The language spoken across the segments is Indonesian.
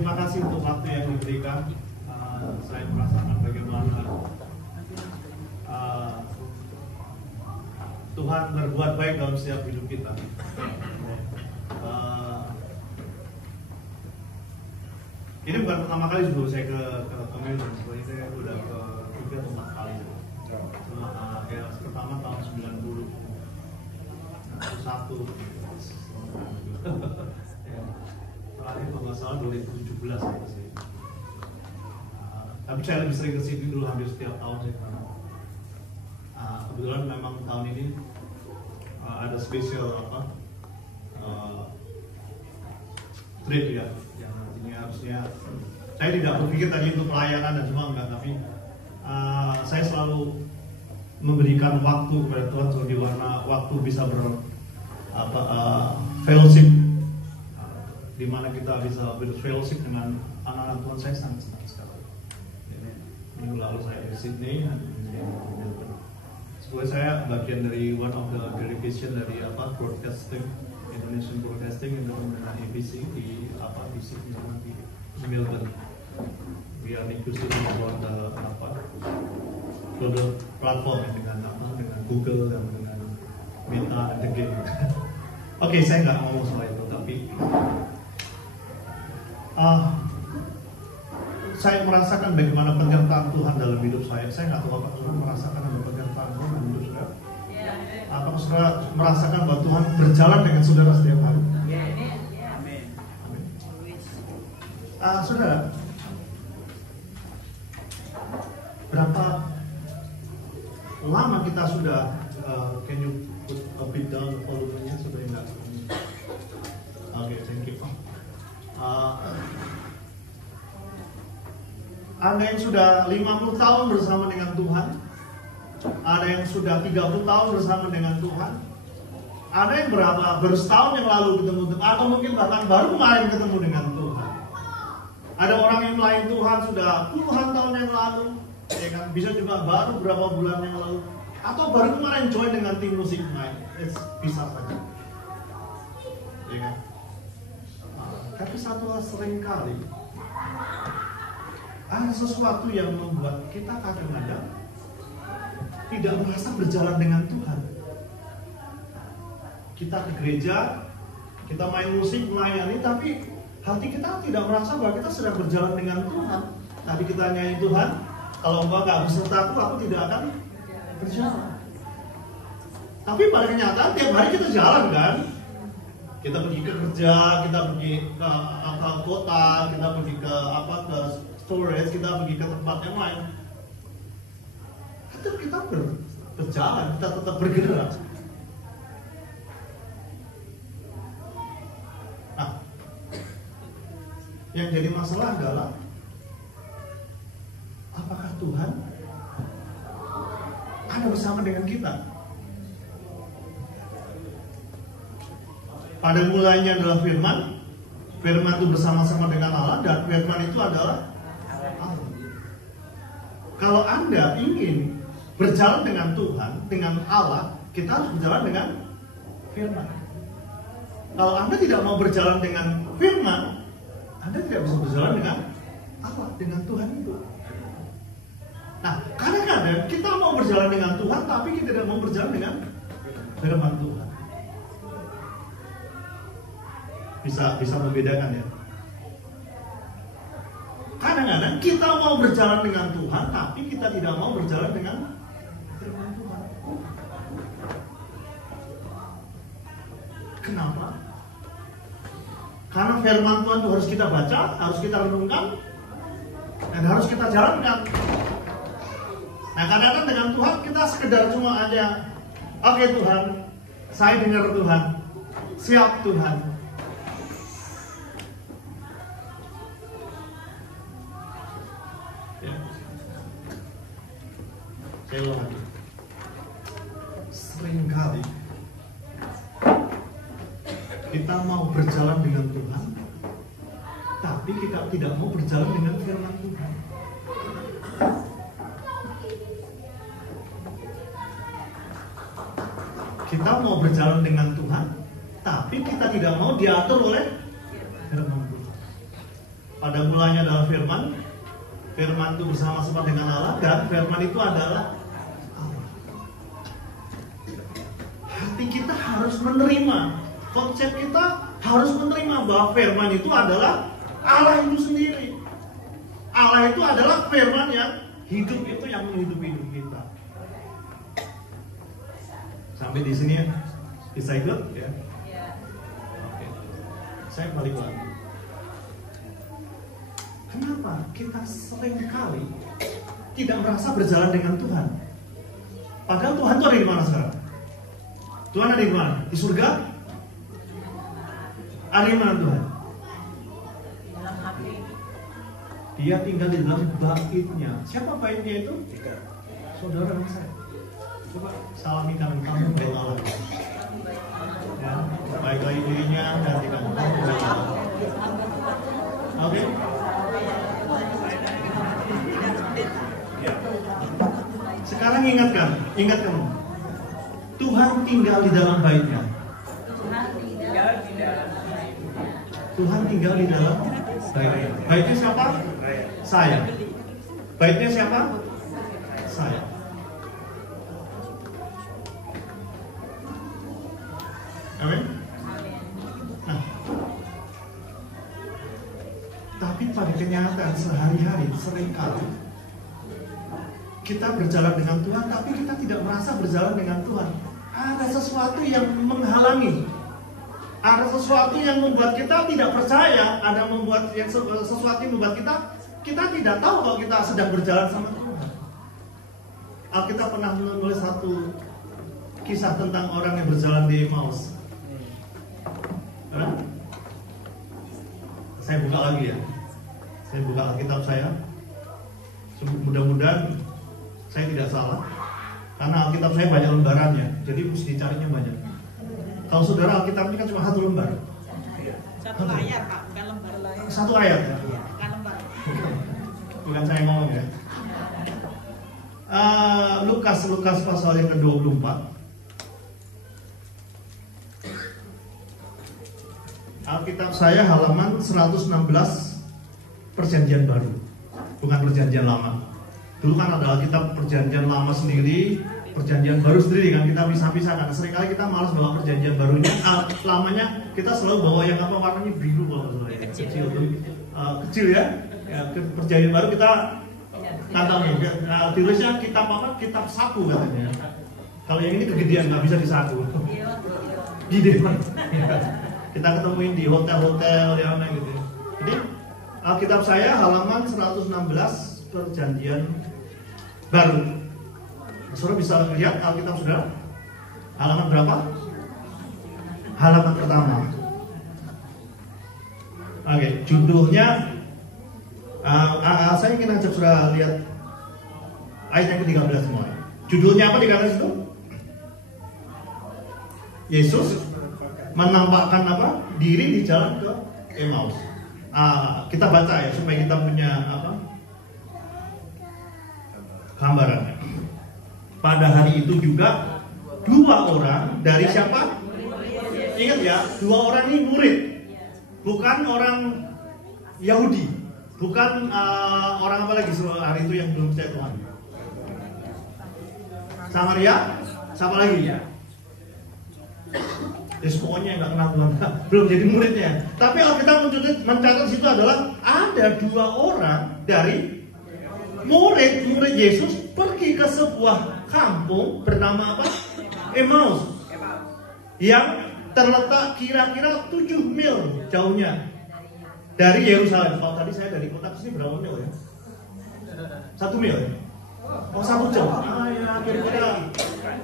terima kasih untuk waktu yang diberikan. Saya merasakan bagaimana Tuhan berbuat baik dalam setiap hidup kita. Ini bukan pertama kali sebelum saya ke Melbourne. Sebenarnya saya sudah ke 3 atau 4 kali. Pertama tahun 90, satu. Terakhir kalau nggak salah 2017 ya sih. Tapi saya lebih sering ke sini dulu, hampir setiap tahun saya kesana. Kebetulan memang tahun ini ada spesial trip ya, yang artinya harusnya saya tidak berpikir tadi untuk pelayanan dan semua enggak, tapi saya selalu memberikan waktu kepada Tuhan sebagai warna waktu bisa fellowship, di mana kita bisa berfellowship dengan anak-anak Tuhan. Saya sangat senang sekali. Minggu lalu saya di Sydney, sebagai saya bagian dari one of the delegation dari broadcasting, Indonesian Broadcasting dengan ABC di Sydney di Melbourne. We are negotiating about global platform dengan Google dan dengan Meta dan The Game. Oke, saya nggak ngomong soal itu, tapi saya merasakan bagaimana penyertaan Tuhan dalam hidup saya. Saya nggak tahu apakah saudara merasakan ada penyertaan Tuhan dalam hidup saudara. Apakah saudara merasakan bahwa Tuhan berjalan dengan saudara setiap hari? Amin. Saudara, berapa lama kita sudah can you put a bit down volumenya supaya enggak? Oke, thank you. Ada yang sudah 50 tahun bersama dengan Tuhan, ada yang sudah 30 tahun bersama dengan Tuhan, ada yang baru setahun yang lalu ketemu Tuhan, atau mungkin bahkan baru kemarin ketemu dengan Tuhan. Ada orang yang melayani Tuhan sudah puluhan tahun yang lalu, ya kan? Bisa juga baru berapa bulan yang lalu, atau baru kemarin join dengan tim musik main. Bisa saja, ya kan? Tapi satu hal seringkali ada sesuatu yang membuat kita kadang-kadang tidak merasa berjalan dengan Tuhan. Kita ke gereja, kita main musik, melayani, tapi hati kita tidak merasa bahwa kita sedang berjalan dengan Tuhan. Tadi kita nyanyi Tuhan, kalau Engkau gak besertaku, aku tidak akan berjalan. Tapi pada kenyataan tiap hari kita jalan kan? Kita pergi ke kerja, kita pergi ke kota, kita pergi ke storage, kita pergi ke tempat yang lain. Tetap kita berjalan, kita tetap bergerak. Nah, yang jadi masalah adalah apakah Tuhan ada bersama dengan kita? Pada mulanya adalah firman itu bersama-sama dengan Allah, dan firman itu adalah Allah. Kalau Anda ingin berjalan dengan Tuhan, dengan Allah, kita harus berjalan dengan firman. Kalau Anda tidak mau berjalan dengan firman, Anda tidak bisa berjalan dengan Allah, dengan Tuhan itu. Nah, kadang-kadang kita mau berjalan dengan Tuhan, tapi kita tidak mau berjalan dengan firman Tuhan. Bisa membedakan ya. Kadang-kadang kita mau berjalan dengan Tuhan, tapi kita tidak mau berjalan dengan firman Tuhan. Kenapa? Karena firman Tuhan itu harus kita baca, harus kita renungkan, dan harus kita jalankan. Nah, kadang-kadang dengan Tuhan kita sekedar cuma aja, oke Tuhan, saya dengar Tuhan, siap Tuhan. Lagi. Seringkali kita mau berjalan dengan Tuhan, tapi kita tidak mau berjalan dengan firman Tuhan. Kita mau berjalan dengan Tuhan, tapi kita tidak mau diatur oleh firman Tuhan. Pada mulanya adalah firman. Firman itu bersama-sama dengan Allah, dan firman itu adalah Allah. Hati kita harus menerima, konsep kita harus menerima bahwa firman itu adalah Allah itu sendiri. Allah itu adalah firman yang hidup, itu yang menghidupi hidup kita. Sampai di sini ya, bisa ikut ya? Oke. Saya balik lagi. Kenapa kita seringkali tidak merasa berjalan dengan Tuhan? Padahal Tuhan itu ada di mana sekarang? Tuhan ada di mana? Di surga? Ada di mana Tuhan? Dalam hati. Dia tinggal di dalam baitnya. Siapa baitnya itu? Saudara dan saya. Coba salami kanan kamu baik Allah. Ya, baik-baik dirinya dan dengan Allah. Oke. Sekarang ingat kamu. Tuhan tinggal di dalam baitnya. Tuhan tinggal di dalam baitnya. Baitnya siapa? Saya. Baitnya siapa? Saya. Amin. Nah, tapi pada kenyataan sehari-hari seringkali kita berjalan dengan Tuhan, tapi kita tidak merasa berjalan dengan Tuhan. Ada sesuatu yang menghalangi. Ada sesuatu yang membuat kita tidak percaya. Ada sesuatu yang membuat kita tidak tahu kalau kita sedang berjalan sama Tuhan. Alkitab pernah menulis satu kisah tentang orang yang berjalan di Emmaus. Saya buka lagi ya. Saya buka Alkitab saya. Mudah-mudahan saya tidak salah, karena Alkitab saya banyak lembarannya, jadi mesti carinya banyak. Kalau saudara Alkitabnya kan cuma satu lembar. Satu ayat Pak, bukan lembar. Satu ayat ya? Bukan lembar. Bukan saya ngomong ya. Lukas pasal yang ke-24. Alkitab saya halaman 116, Perjanjian Baru, bukan Perjanjian Lama. Dulu kan ada Alkitab Perjanjian Lama sendiri, Perjanjian Baru sendiri kan, kita pisah-pisahkan. Seringkali kita malas bawa Perjanjian Barunya, lamanya kita selalu bawa yang apa, warnanya biru kalau nggak salah ya, kecil tuh, kecil ya. Perjanjian Baru kita kantongnya, tulisnya kitab apa? Kitab saku katanya. Kalau yang ini kegedean nggak bisa disaku. Gede banget. Kita ketemuin di hotel-hotel ya, gitu. Jadi Alkitab saya halaman 116 Perjanjian Baru. Saudara bisa lihat Alkitab saudara? Halaman berapa? Halaman pertama. Oke, judulnya saya ingin ajak saudara lihat ayat yang ke-13 semua. Judulnya apa di atas itu? Yesus menampakkan apa? Diri di jalan ke Emmaus. Kita baca ya supaya kita punya apa? Gambaran. Pada hari itu juga dua orang dari siapa? Ingat ya, dua orang ini murid, bukan orang Yahudi, bukan orang apa lagi hari itu yang belum percaya Tuhan. Samaria, siapa lagi ya? Pokoknya nggak kenal Tuhan, belum jadi muridnya. Tapi kalau kita mencatat situ adalah ada dua orang dari murid Yesus pergi ke sebuah kampung bernama apa? Emmaus, yang terletak kira-kira 7 mil jauhnya dari Yerusalem. Kalau tadi saya dari kota ke sini berapa mil ya? 1 mil ya? Oh 1 jam? Ya kira-kira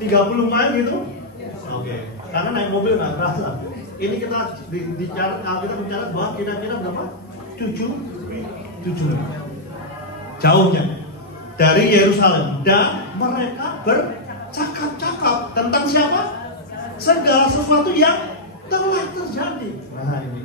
30 mil gitu. Oke. Karena naik mobil nggak kerasa. Ini kita kita mencatat bahwa kira-kira berapa? 7 jauhnya dari Yerusalem, dan mereka bercakap-cakap tentang siapa? Segala sesuatu yang telah terjadi. Nah ini,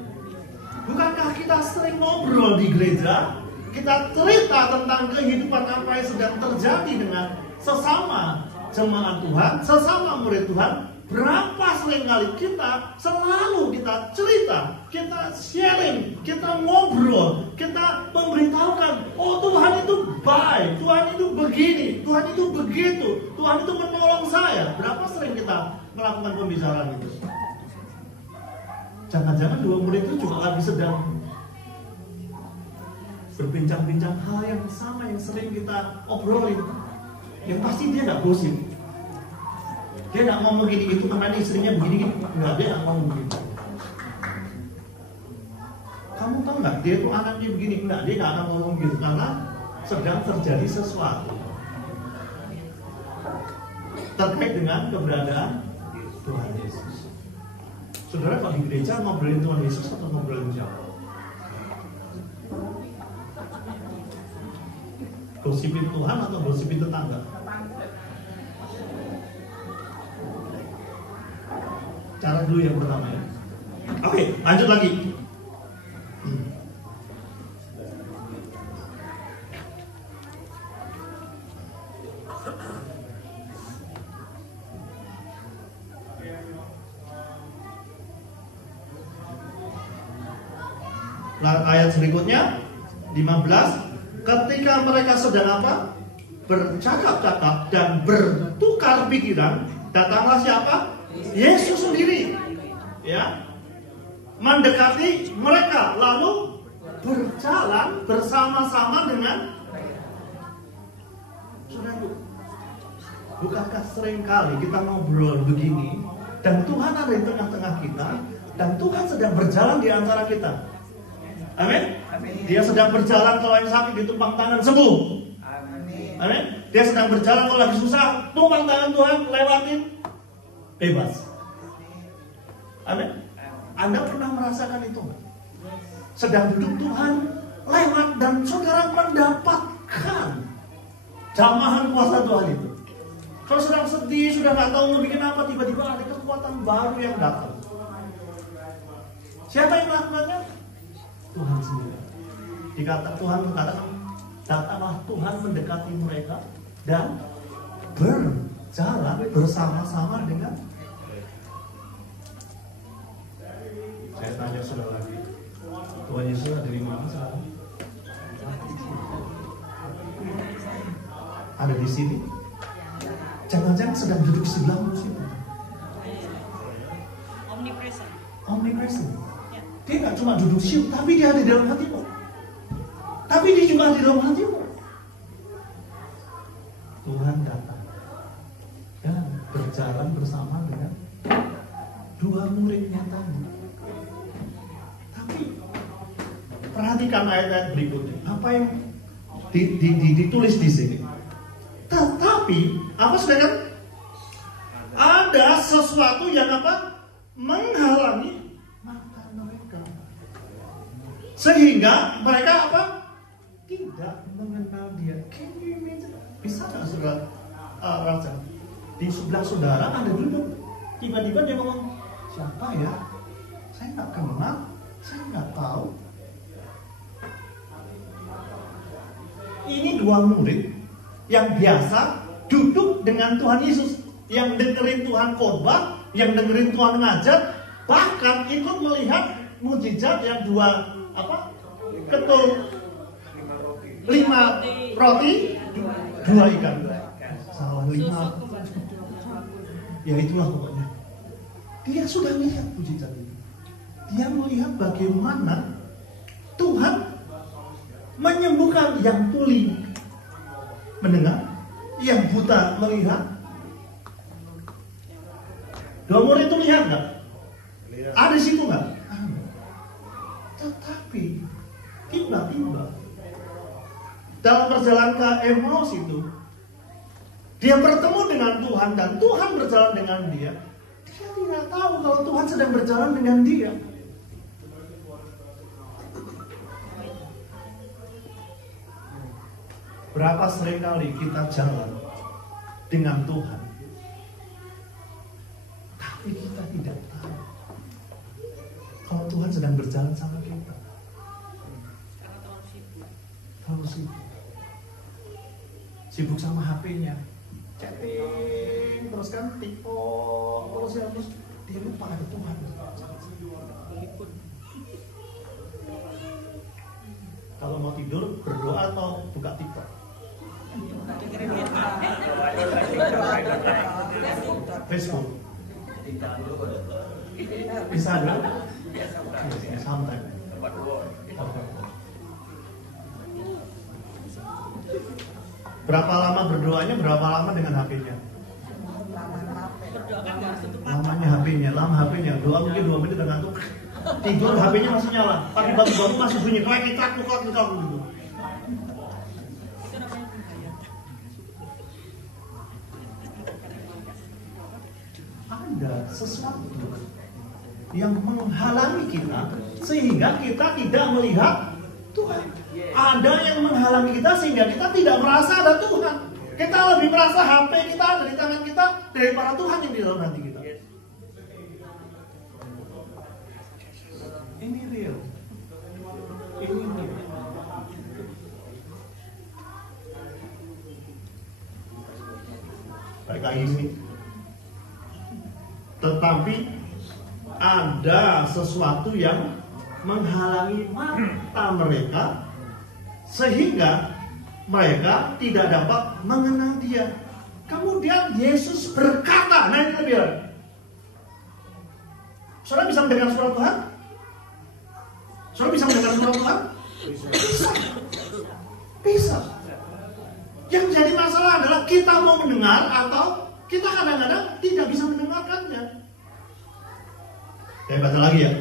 bukankah kita sering ngobrol di gereja? Kita cerita tentang kehidupan apa yang sedang terjadi dengan sesama jemaat Tuhan, sesama murid Tuhan. Berapa seringkali kita selalu kita cerita, kita sharing, kita ngobrol, kita Tuhan itu begitu, Tuhan itu menolong saya. Berapa sering kita melakukan pembicaraan itu? Jangan-jangan dua murid itu juga lagi sedang berbincang-bincang hal yang sama yang sering kita obrolin. Yang pasti dia nggak gosip. Dia nggak ngomong gini itu karena istrinya begini-gini. Enggak, dia nggak ngomong begitu. Kamu tahu nggak, dia tuh anaknya begini. Enggak, dia nggak akan ngomong gitu karena sedang terjadi sesuatu terkait dengan keberadaan Tuhan Yesus. Saudara, kalau di gereja ngobrolin Tuhan Yesus atau ngobrolin siapa? Gosipin Tuhan atau gosipin tetangga? Cara dulu yang pertama ya. Oke, lanjut lagi. Ayat berikutnya 15, ketika mereka sedang apa? Bercakap-cakap dan bertukar pikiran, datanglah siapa? Yesus sendiri, ya, mendekati mereka lalu berjalan bersama-sama dengan. Saudara, bukankah sering kali kita ngobrol begini dan Tuhan ada di tengah-tengah kita dan Tuhan sedang berjalan di antara kita. Amin. Dia sedang berjalan kalau yang sakit ditumpang tangan sembuh. Amin. Dia sedang berjalan kalau lagi susah, tumpang tangan Tuhan lewatin, bebas. Amin. Anda pernah merasakan itu? Sedang duduk Tuhan lewat dan saudara mendapatkan jamahan kuasa Tuhan itu. Kalau sedang sedih, sudah nggak tahu mau bikin apa, tiba-tiba ada kekuatan baru yang datang. Siapa yang melakukannya? Tuhan sendiri. Tuhan mengatakan, datanglah Tuhan mendekati mereka dan berjalan bersama-sama dengan. Saya tanya saudara lagi, Tuhan Yesus ada di mana sekarang? Ada di sini? Jangan-jangan sedang duduk sebelahmu sini. Omnipresent. Omnipresent. Dia nggak cuma duduk siu, tapi dia ada di dalam hatimu. Tapi dia juga ada di dalam hatimu. Tuhan datang dan berjalan bersama dengan dua muridnya tadi. Tapi perhatikan ayat-ayat berikutnya. Apa yang ditulis di sini? Tetapi apa saudara? Ada sesuatu yang apa? Menghalangi mata mereka. Sehingga mereka apa? Tidak mengenal dia. Can you imagine? Bisa nggak saudara Raja? Di sebelah saudara ada dulu. Tiba-tiba dia ngomong, siapa ya? Saya nggak kenal, saya nggak tahu. Ini dua murid yang biasa duduk dengan Tuhan Yesus, yang dengerin Tuhan khotbah, yang dengerin Tuhan ngajar, bahkan ikut melihat mujizat yang dua apa? Ketul 5 roti, 2 ikan. Salah 5. Ya itulah pokoknya. Dia sudah lihat mujizat itu. Dia melihat bagaimana Tuhan menyembuhkan yang tuli mendengar, yang buta melihat. Dua murid itu lihat nggak? Ada di situ nggak? Tetapi tiba-tiba dalam perjalanan ke Emmaus itu, dia bertemu dengan Tuhan dan Tuhan berjalan dengan dia. Dia tidak tahu kalau Tuhan sedang berjalan dengan dia. Berapa sering kali kita jalan dengan Tuhan, tapi kita tidak tahu kalau Tuhan sedang berjalan sama kita. Terlalu sibuk. Sibuk sama HP-nya, chatting, terus kan TikTok, terus ya, terus dia lupa ada Tuhan. Kalau mau tidur berdoa atau buka TikTok? Dengerin firman. Facebook. Bisa ada? Sampai. Berapa lama berdoanya? Berapa lama dengan HP-nya? Berdoa kan nggak harus tutup mata. Lamanya HP-nya, lama HP-nya. Doa mungkin 2 menit udah ngantuk. Tidur HP-nya masih nyala, tapi batu-batu masih bunyi klek klak gitu. Itu namanya penghayatan. Ada sesuatu yang menghalangi kita sehingga kita tidak melihat Tuhan. Ada yang menghalangi kita sehingga kita tidak merasa ada Tuhan. Kita lebih merasa HP kita ada di tangan kita daripada Tuhan yang di dalam hati kita. Ini real. Ini real. Baik lagi ini. Tetapi ada sesuatu yang menghalangi mata mereka sehingga mereka tidak dapat mengenal Dia. Kemudian Yesus berkata, nah ini lebih. Saudara bisa mendengar suara Tuhan? Saudara bisa mendengar suara Tuhan? Bisa. Bisa. Yang jadi masalah adalah kita mau mendengar atau kita kadang-kadang tidak bisa mendengarkannya. Saya baca lagi ya.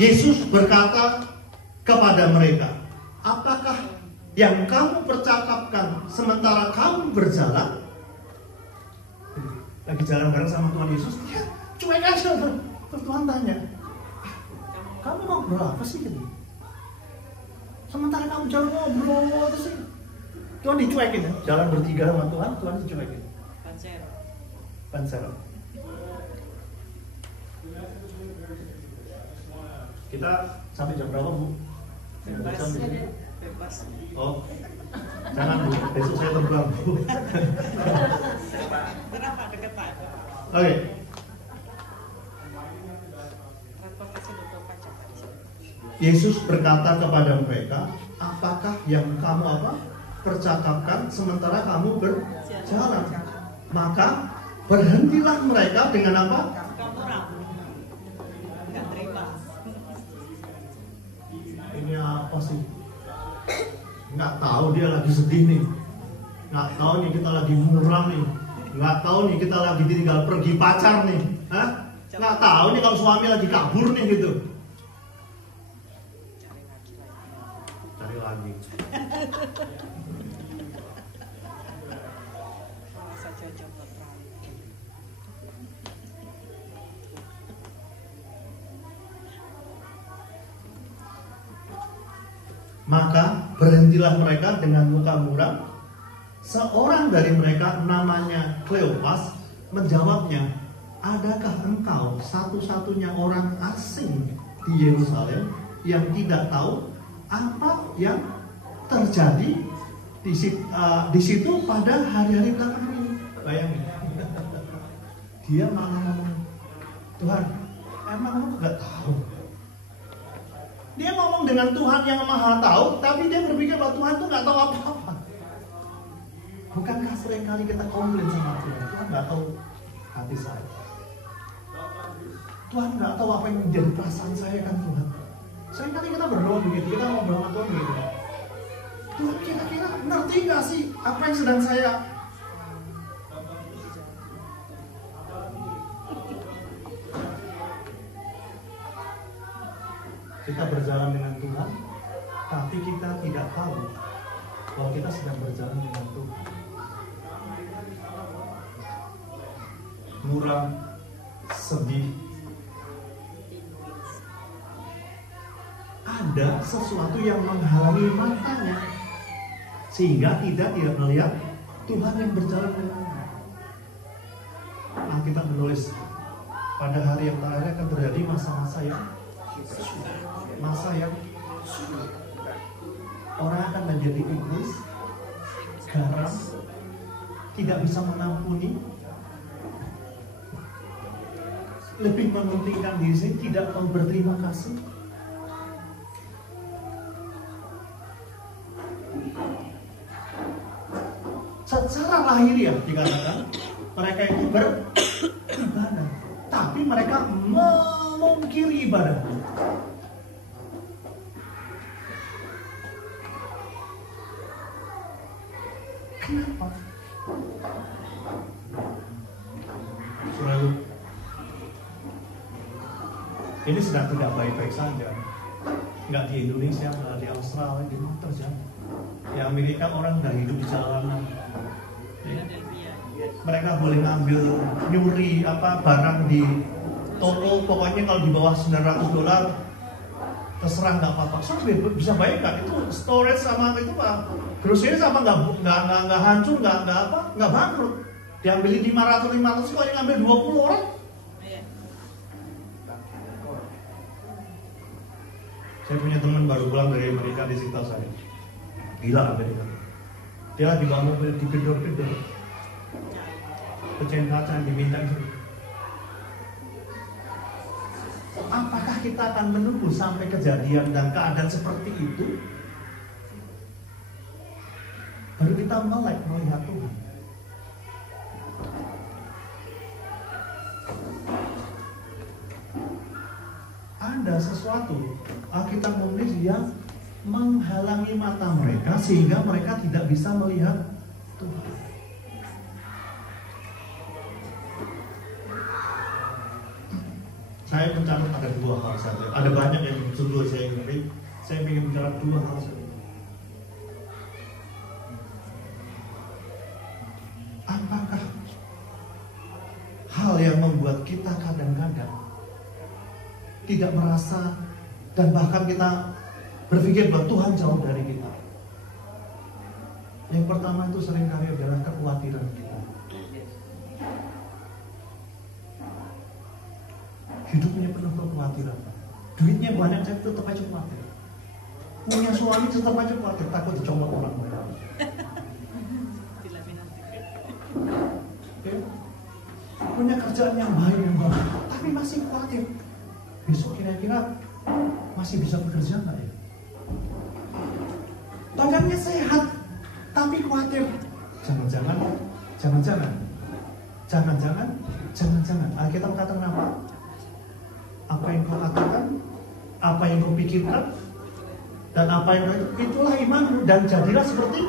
Yesus berkata kepada mereka, apakah yang kamu percakapkan sementara kamu berjalan? Lagi jalan bareng sama Tuhan Yesus, ya cuek aja. Terus Tuhan tanya, kamu mau berapa sih gitu? Sementara kamu jalan ngobrol terus Tuhan dicuekin ya. Jalan bertiga sama Tuhan, Tuhan dicuekin. Pansel. Kita sampai jam berapa, Bu? Bebas. Oh, jangan, Bu. Besok saya terbang, Bu. Kenapa dekat Pak? Oke. Transportasi 24 jam di sini. Yesus berkata kepada mereka, apakah yang kamu percakapkan sementara kamu berjalan? Maka berhentilah mereka dengan apa? Kamu ragu. Nggak terima. Ini apa sih? Nggak tahu dia lagi sedih nih. Nggak tahu nih kita lagi muram nih. Nggak tahu nih kita lagi tinggal pergi pacar nih. Hah? Nggak tahu nih kalau suami lagi kabur nih gitu. Cari lagi. Masa cocok buat ragu. Maka berhentilah mereka dengan muka muram. Seorang dari mereka namanya Kleopas menjawabnya, adakah engkau satu-satunya orang asing di Yerusalem yang tidak tahu apa yang terjadi di situ pada hari-hari belakangan ini? Bayangin. Dia malah ngomong, Tuhan, emang lu gak tahu? Dia ngomong dengan Tuhan yang maha tahu, tapi dia berpikir bahwa Tuhan itu gak tahu apa-apa. Bukankah seringkali kita komplain sama Tuhan? Tuhan gak tahu hati saya. Tuhan gak tahu apa yang menjadi perasaan saya kan Tuhan. Seringkali kita berdoa begitu, kita ngobrol sama Tuhan begitu. Tuhan kira-kira ngerti gak sih apa yang sedang saya kita berjalan dengan Tuhan, tapi kita tidak tahu bahwa kita sedang berjalan dengan Tuhan. Muram, sedih, ada sesuatu yang menghalangi matanya sehingga tidak melihat Tuhan yang berjalan dengannya. Alkitab menulis pada hari yang terakhir akan terjadi masa-masa yang orang akan menjadi egois, garam, tidak bisa mengampuni, lebih mementingkan diri sendiri, tidak mau berterima kasih. secara lahiriah dikatakan mereka itu beribadah, tapi mereka memungkiri ibadah. Kenapa? Saudara, ini sedang tidak baik-baik saja. Nggak di Indonesia, nggak di Australia, di mana terjadi. Di Amerika orang nggak hidup di jalanan. Mereka boleh ngambil nyuri barang di toko, pokoknya kalau di bawah $900 terserah, nggak apa-apa. So bisa bayangkan itu storage sama itu Pak, grocery sama nggak hancur, nggak bangkrut. Diambil 500 kok yang ngambil 20 orang. Saya punya teman baru pulang dari Amerika, di cerita saya. Gila Amerika. Dia di bawah mobil digedor-gedor. Pecahin kaca yang diminta itu. Apakah kita akan menunggu sampai kejadian dan keadaan seperti itu baru kita melihat Tuhan? Ada sesuatu Alkitab menulis yang menghalangi mata mereka sehingga mereka tidak bisa melihat Tuhan. Saya mencatat ada 2 hal saja. Ada banyak yang sebelum saya ingin, saya ingin mencatat 2 hal saja. Apakah hal yang membuat kita kadang-kadang tidak merasa dan bahkan kita berpikir bahwa Tuhan jauh dari kita? Yang pertama itu seringkali adalah kekhawatiran kita. Hidupnya penuh kekhawatiran. Duitnya banyak, saya tetap aja khawatir. Punya suami tetap aja khawatir, takut dicomot orang. Ya. Punya kerjaan yang baik, tapi masih khawatir. Besok kira-kira masih bisa bekerja nggak ya? Badannya sehat, tapi khawatir. Jangan-jangan. Alkitab katakan apa? Apa yang kau katakan, apa yang kau pikirkan, dan apa yang kau itulah imanmu, dan jadilah seperti.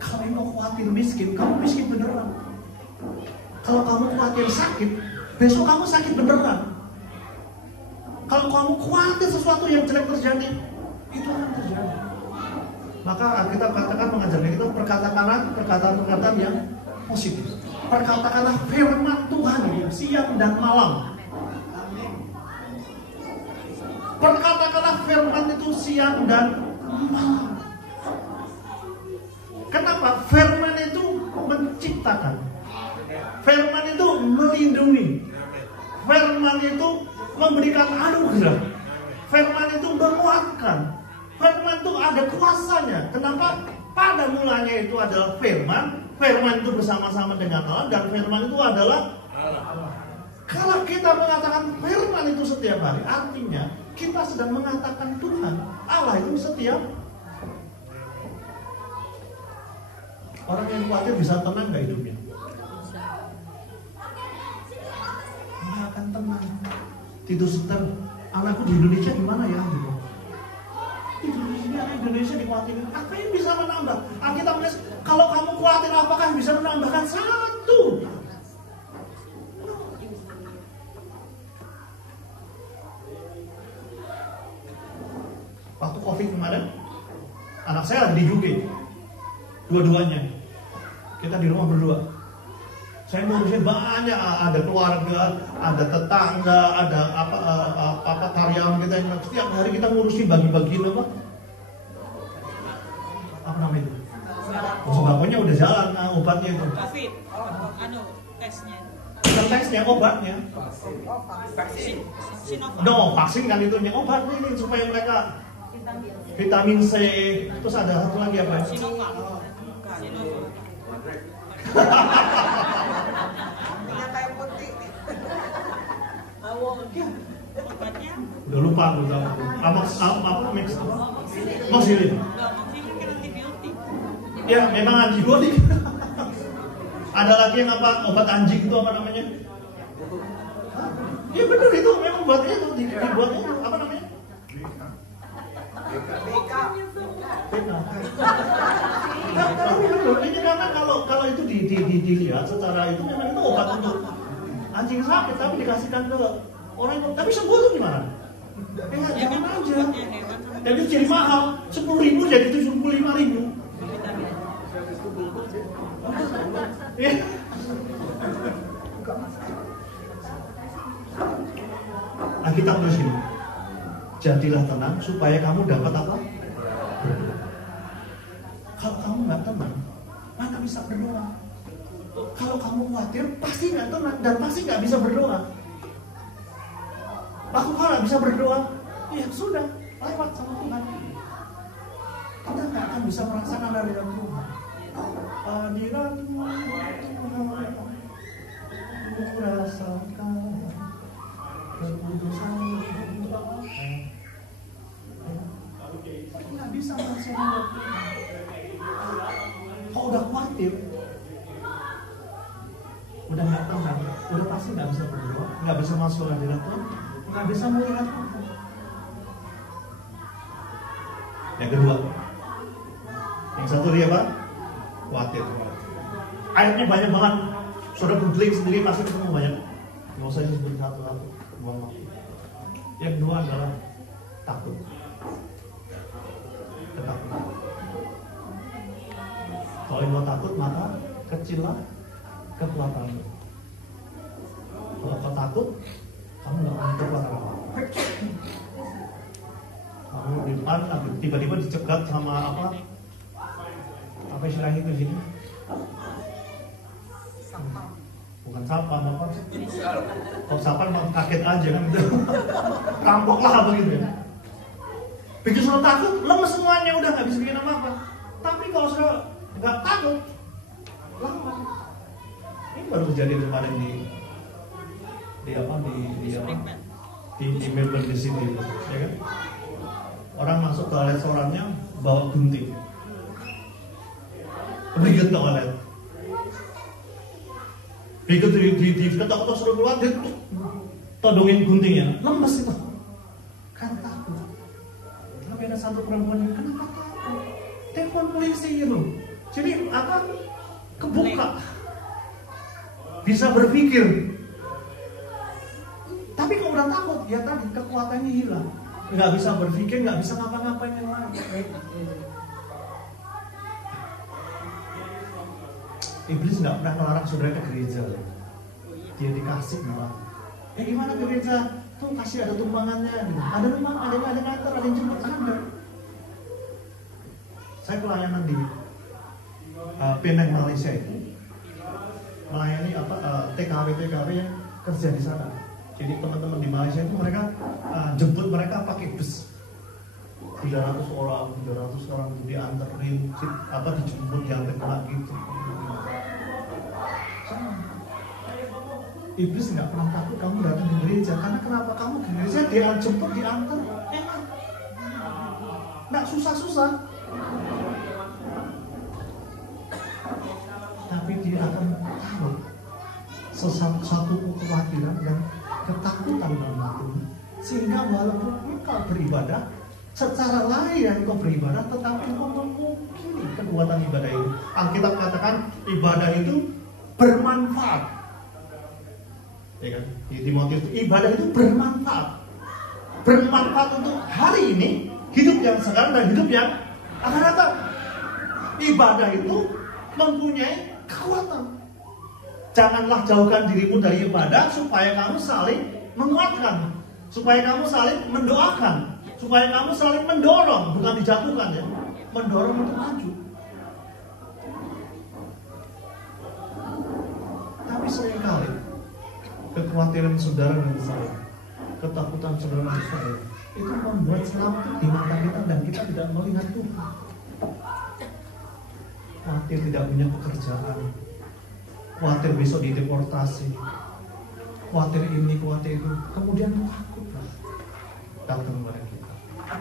Kalau kamu khawatir miskin, kamu miskin beneran. Kalau kamu khawatir sakit, besok kamu sakit beneran. Kalau kamu khawatir sesuatu yang jelek terjadi, itu akan terjadi. Maka Alkitab katakan mengajarkan kita perkataan-perkataan yang positif. Perkatakanlah firman Tuhan siang dan malam. Perkatakanlah firman itu siang dan malam. Kenapa? Firman itu menciptakan. Firman itu melindungi. Firman itu memberikan anugerah. Firman itu menguatkan. Firman itu ada kuasanya. Kenapa? Pada mulanya itu adalah firman. Firman itu bersama-sama dengan Allah, dan firman itu adalah Allah. Kalau kita mengatakan firman itu setiap hari, artinya kita sedang mengatakan Tuhan Allah itu setiap. Orang yang khawatir bisa tenang gak hidupnya? Nggak akan tenang. Tidur sebentar, anakku di Indonesia gimana ya? Indonesia dikhawatirin. Apa yang bisa menambah? Alkitab menulis, kalau kamu khawatir apakah yang bisa menambahkan satu? Waktu COVID kemarin, anak saya lagi di UK, dua-duanya. Kita di rumah berdua. Saya ngurusin banyak, ada keluarga, ada tetangga, ada apa karyawan kita yang setiap hari kita ngurusin bagi-bagiin apa namanya itu? Sembakonya udah jalan, obatnya itu. COVID, tesnya. Bukan tesnya, obatnya. No, vaksin kan itunya, obatnya ini supaya mereka vitamin C, terus ada satu lagi apa ya? Sinovac. Minyak kayu putih. Ya. Obatnya Udah lupa aku tahu. Apa mix apa? Moxilin. enggak maksimal kan antibiotik. Ya, memang antibiotik. Ada lagi yang apa? Obat anjing itu apa namanya? Iya benar itu memang buatnya itu dibuatnya apa namanya? Ini karena kalau itu dilihat secara itu memang itu obat untuk anjing sakit tapi dikasihkan ke orang itu tapi sembuh tuh gimana? Jangan aja. Dan itu jadi mahal 10.000 jadi 75.000. Ya. Nah kita terus ini. Jadilah tenang supaya kamu dapat apa? Kalau kamu nggak tenang, mana bisa berdoa? Kalau kamu khawatir, pasti nggak tenang dan pasti nggak bisa berdoa. Aku kalau nggak bisa berdoa, ya sudah, lewat sama Tuhan. Kita nggak akan bisa merasakan dari Tuhan. Hadiratmu Tuhan, ku rasakan keputusan Tuhan. Aku nggak bisa merasakan dari Tuhan. Kalau udah khawatir, udah nggak tenang, udah pasti nggak bisa berdoa, nggak bisa masuk hadirat Tuhan, nggak bisa melihat Tuhan. Yang kedua, yang satu dia apa? Khawatir. Ayatnya banyak banget. Saudara googling sendiri pasti ketemu banyak. Nggak usah disebut satu-satu. Yang kedua adalah takut. Ketakutan. Kalau mau takut maka kecillah kekuatanmu. Kalau kau takut, kamu nggak punya kekuatan apa-apa. Kamu di depan tiba-tiba dicegat sama apa istilahnya itu sini? Bukan sapam apa? Kalau sapam malah kaget aja kan gitu. Rampok lah begitu ya. Begitu sudah takut, lemes semuanya udah nggak bisa bikin apa-apa. Tapi kalau sudah nggak takut, lama. Ini baru kejadian kemarin di Melbourne di sini, ya kan? Orang masuk ke restorannya bawa gunting, pergi ke toilet. Begitu diketok-ketok suruh keluar, dia todongin guntingnya, lemes itu, kan takut. Tapi ada satu perempuan yang kenapa takut? Telepon polisi itu, jadi apa? Kebuka, bisa berpikir. Tapi kalau udah takut, ya tadi kekuatannya hilang. Nggak bisa berpikir, nggak bisa ngapa-ngapain yang lain. Iblis nggak pernah melarang saudara ke gereja. Dia dikasih malah. Gimana ke gereja? Tuh kasih ada tumpangannya. Ada rumah, ada yang nganter, ada yang jemput, ada. Saya pelayanan di Penang Malaysia itu melayani TKW yang kerja di sana. Jadi teman-teman di Malaysia itu mereka jemput mereka pakai bus 300 orang itu dianterin dijemput diantar lagi gitu. Iblis nggak pernah takut kamu datang ke gereja karena kenapa kamu ke gereja dia jemput diantar enak, nggak susah-susah. Tapi dia akan tahu satu kekhawatiran dan ketakutan dalam hatimu, sehingga walaupun engkau beribadah secara lahir engkau beribadah, tetapi engkau memungkiri kekuatan ibadah itu. Alkitab katakan ibadah itu bermanfaat, ya kan? Di Timotius ibadah itu bermanfaat untuk hari ini, hidup yang sekarang dan hidup yang akan datang. Ibadah itu mempunyai kekuatan. Janganlah jauhkan dirimu dari ibadah supaya kamu saling menguatkan, supaya kamu saling mendoakan, supaya kamu saling mendorong, bukan dijatuhkan ya, mendorong untuk maju. Tapi seringkali kekhawatiran saudara dan saya, ketakutan saudara dan saya, itu membuat selaput di mata kita dan kita tidak melihat Tuhan. Khawatir tidak punya pekerjaan, khawatir besok dideportasi, khawatir ini, khawatir itu, kemudian takut datang kepada kita.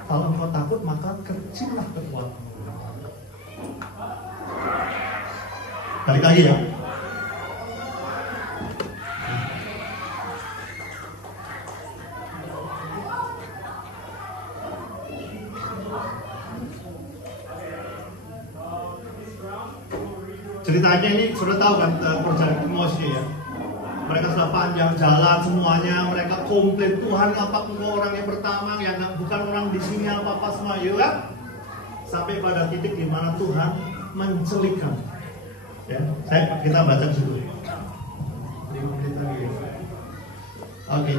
Kalau engkau takut, maka kecillah kekuatan. Balik lagi ya. Ceritanya ini sudah tahu kan perjalanan Moshe ya. Mereka sudah panjang jalan semuanya, mereka komplit. Tuhan, apa engkau orang yang pertama, yang bukan orang di sini apa-apa semua, ya kan? Sampai pada titik di mana Tuhan mencelikkan. Ya, kita baca dulu. 5 menit lagi. Oke.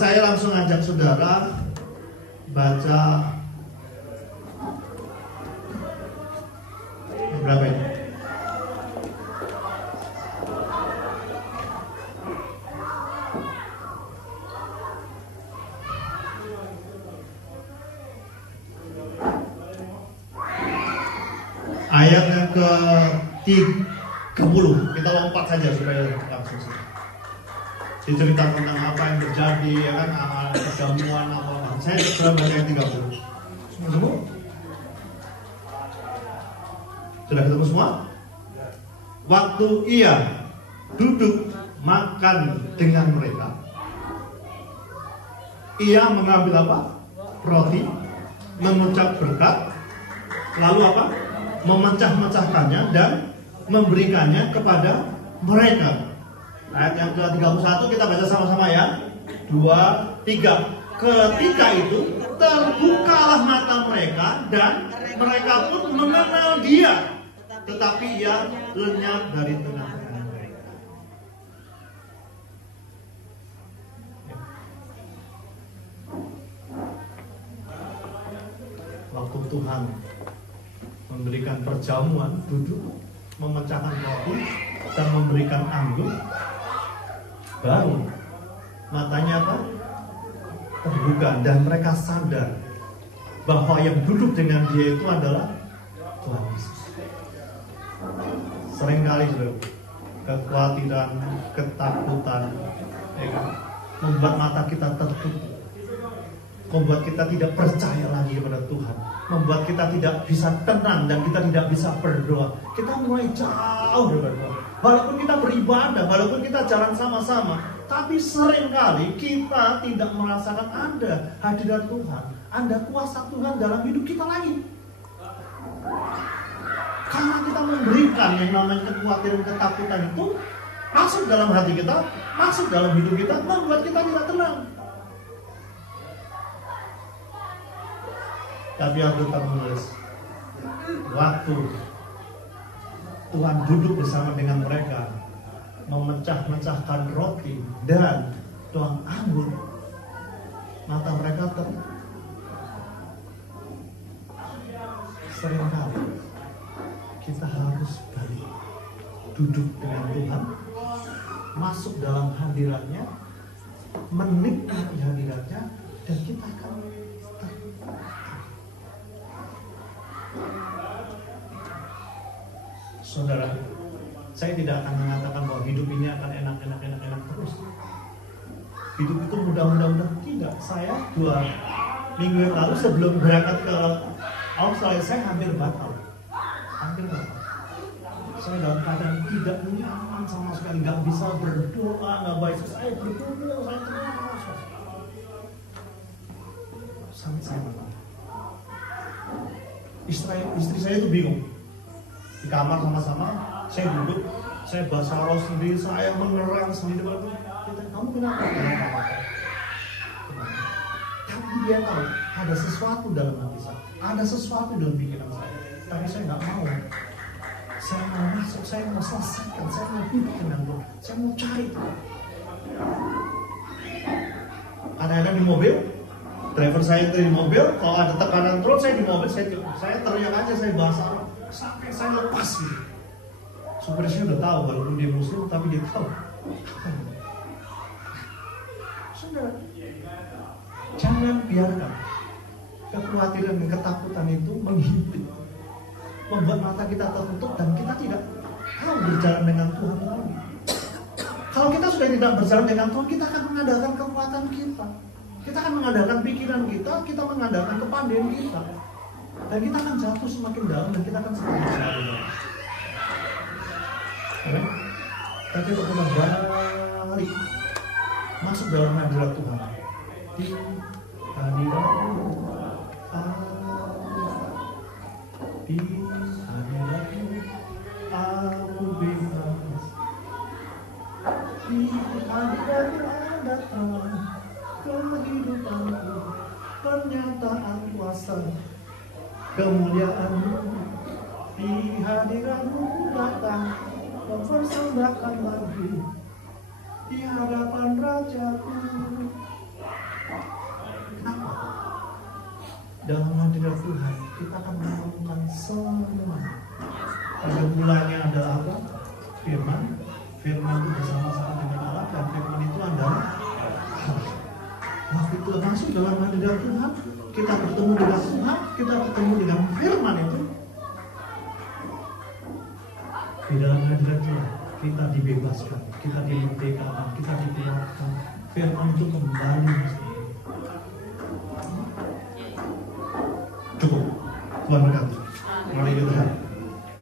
Saya langsung ajak saudara baca berapa ini? Ayat yang ke-30. Kita lompat saja supaya langsung selesai. Diceritakan tentang apa yang terjadi, ya kan, amal perjamuan apa. Saya sudah baca yang 30. Semua? Sudah ketemu semua? Waktu ia duduk makan dengan mereka, ia mengambil apa? Roti, mengucap berkat, lalu apa? Memecah-mecahkannya dan memberikannya kepada mereka. Ayat yang ke-31 kita baca sama-sama ya. 2, 3. Ketika itu terbukalah mata mereka dan mereka pun mengenal dia, tetapi ia lenyap dari tengah-tengah mereka. Waktu Tuhan memberikan perjamuan, duduk, memecahkan roti dan memberikan anggur, baru matanya apa? Terbuka dan mereka sadar bahwa yang duduk dengan dia itu adalah Tuhan Yesus. Seringkali saudara, kekhawatiran, ketakutan, ya kan, membuat mata kita tertutup, membuat kita tidak percaya lagi kepada Tuhan, membuat kita tidak bisa tenang dan kita tidak bisa berdoa. Kita mulai jauh dari Tuhan. Walaupun kita beribadah, walaupun kita jalan sama-sama, tapi seringkali kita tidak merasakan ada hadirat Tuhan, ada kuasa Tuhan dalam hidup kita lagi. Karena kita memberikan yang namanya kekhawatiran, ketakutan itu masuk dalam hati kita, masuk dalam hidup kita, membuat kita tidak tenang. Tapi Alkitab menulis, waktu Tuhan duduk bersama dengan mereka, memecah-mecahkan roti dan tuang anggur, mata mereka tertutup. Seringkali kita harus balik, duduk dengan Tuhan, masuk dalam hadiratnya, menikmati hadiratnya, dan kita akan saudara, saya tidak akan mengatakan bahwa hidup ini akan enak terus. Hidup itu mudah-mudah tidak. Saya 2 minggu yang lalu sebelum berangkat ke Australia, saya hampir batal. Saya dalam keadaan tidak nyaman sama sekali, nggak bisa berdoa, nggak baik. Saya berdoa, saya terus. Sampai saya malam. Istri saya itu bingung. Di kamar sama-sama, saya duduk, saya bahasa roh sendiri, saya mengerang sendiri. Kamu kenapa? Tapi dia tahu ada sesuatu dalam hati saya, ada sesuatu dalam pikiran saya. Tapi saya nggak mau. Saya mau masuk, saya mau selesaikan, saya mau hidup dengan Tuhan, saya mau cari Tuhan. Kadang-kadang di mobil, driver saya itu di mobil, kalau ada tekanan terus saya di mobil, saya teriak aja, saya bahasa roh sampai saya lepas gitu. Supirnya udah tahu, walaupun dia muslim, tapi dia tahu. Saudara, jangan biarkan kekhawatiran dan ketakutan itu menghimpit, membuat mata kita tertutup dan kita tidak tahu berjalan dengan Tuhan lagi. Kalau kita sudah tidak berjalan dengan Tuhan, kita akan mengandalkan kekuatan kita. Kita akan mengandalkan pikiran kita mengandalkan kepandaian kita. Dan kita akan jatuh semakin dalam dan kita akan semakin jatuh. Ya? Tapi kalau kita balik masuk dalam hadirat Tuhan, di hadirat di hadirat aku bebas, di hadirat ada Tuhan kehidupanku, pernyataan kuasa kemuliaan di hadiratmu datang mempersembahkan lagu di hadapan Rajaku. Kenapa? Dalam hadirat Tuhan kita akan menemukan semua. Pada mulanya adalah apa? Firman. Firman itu bersama-sama dengan Allah dan firman itu adalah waktu kita masuk dalam hadirat Tuhan, kita bertemu dengan Tuhan, kita bertemu dengan firman itu. Di dalam hadirat Tuhan kita dibebaskan, kita dimerdekakan, kita dikuatkan. Firman itu kembali. Cukup. Tuhan berkati.